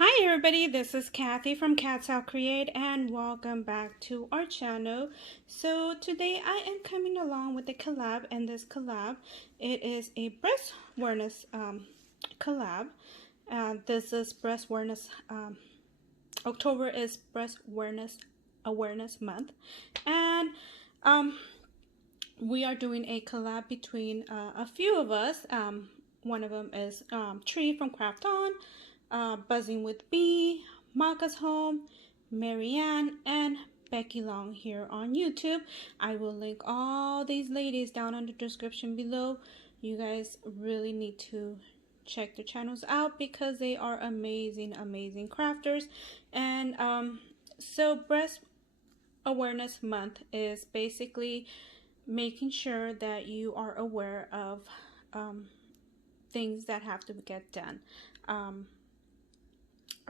Hi everybody, this is Kathy from Katzel Create and welcome back to our channel. So today I am coming along with a collab, and this collab, it is a breast awareness collab. This is breast awareness, October is breast awareness month, and we are doing a collab between a few of us. One of them is Tree from Craft On, Buzzinwith Vee, Maka'z Home, Mariann, and Becky Long here on YouTube. I will link all these ladies down in the description below. You guys really need to check their channels out because they are amazing crafters. And so breast awareness month is basically making sure that you are aware of things that have to get done.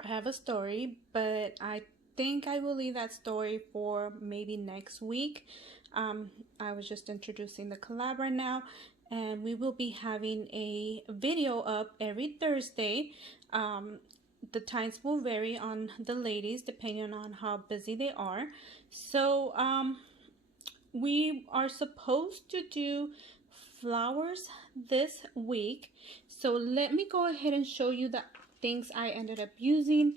I have a story, but I think I will leave that story for maybe next week. I was just introducing the collab right now, and we will be having a video up every Thursday. The times will vary on the ladies depending on how busy they are. So we are supposed to do flowers this week. So let me go ahead and show you the things I ended up using.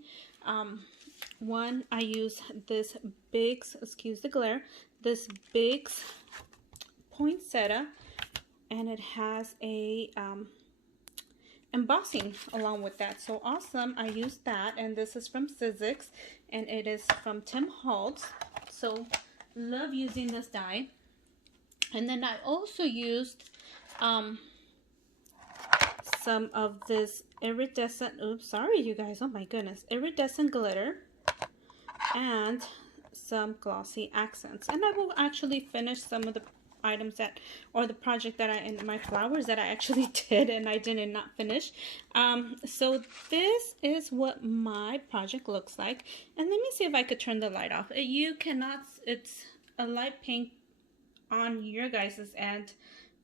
One, I use this Big's, excuse the glare, this Big's poinsettia, and it has a embossing along with that. So awesome. I used that, and this is from Sizzix, and it is from Tim Holtz. So love using this die. And then I also used some of this iridescent, oops, sorry you guys, oh my goodness, iridescent glitter and some glossy accents. And I will actually finish some of the items that, or the project that in my flowers that I actually did and I did not finish. So this is what my project looks like. And let me see if I could turn the light off. You cannot, it's a light pink on your guys' end,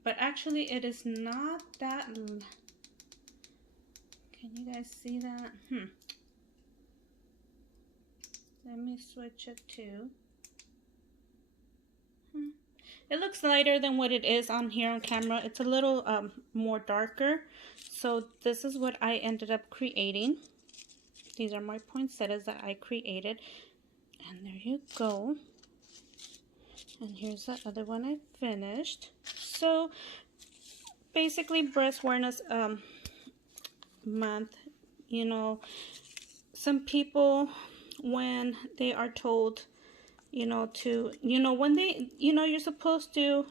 but actually it is not that. Can you guys see that? Let me switch it to. It looks lighter than what it is on here on camera. It's a little more darker. So this is what I ended up creating. These are my poinsettias that I created. And there you go. And here's the other one I finished. So basically breast awareness month, you know, some people, when they are told, you know, to, you know, when they, you know, you're supposed to,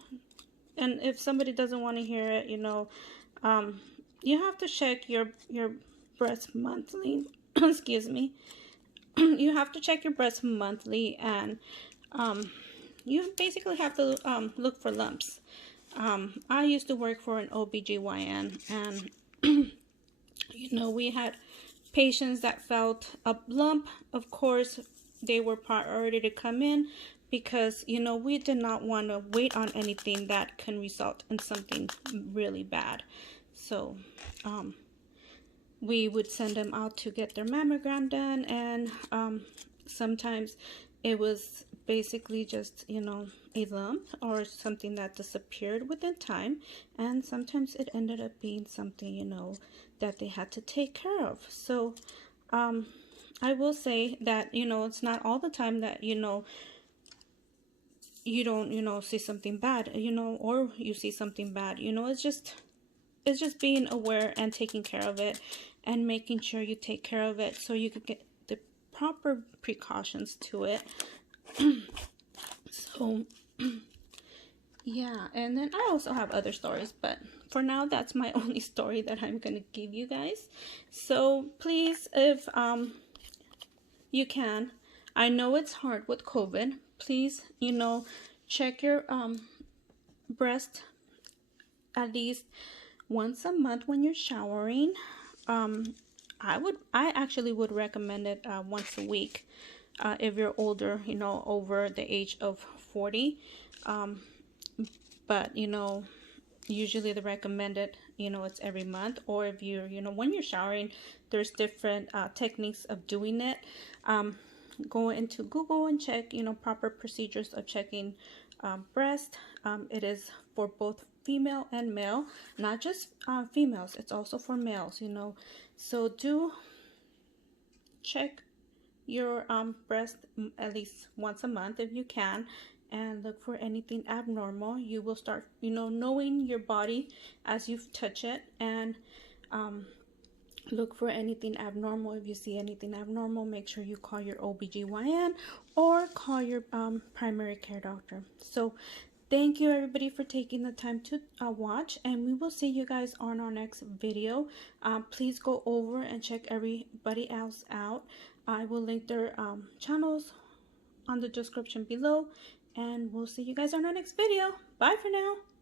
and if somebody doesn't want to hear it, you know, you have to check your breast monthly. Excuse me. You have to check your breast monthly, and you basically have to look for lumps. I used to work for an OBGYN, and you know, we had patients that felt a lump. Of course, they were priority to come in because, you know, we did not want to wait on anything that can result in something really bad. So we would send them out to get their mammogram done, and sometimes it was basically just, you know, a lump or something that disappeared within time, and sometimes it ended up being something, you know, that they had to take care of. So I will say that, you know, it's not all the time that, you know, you don't, you know, see something bad, you know, or you see something bad, you know. It's just being aware and taking care of it and making sure you take care of it so you could get the proper precautions to it. So yeah, and then I also have other stories, but for now that's my only story that I'm gonna give you guys. So please, if you can, I know it's hard with COVID, please, you know, check your breast at least once a month when you're showering. I actually would recommend it once a week if you're older, you know, over the age of 40. But you know, usually the recommended you know, it's every month, or if you're, you know, when you're showering, there's different techniques of doing it. Go into Google and check, you know, proper procedures of checking breast. It is for both female and male, not just females, it's also for males, you know. So do check your breast at least once a month if you can, and look for anything abnormal. You will start, you know, knowing your body as you touch it, and look for anything abnormal. If you see anything abnormal, make sure you call your OBGYN or call your primary care doctor. So thank you everybody for taking the time to watch, and we will see you guys on our next video. Please go over and check everybody else out. I will link their channels on the description below, and we'll see you guys on our next video. Bye for now.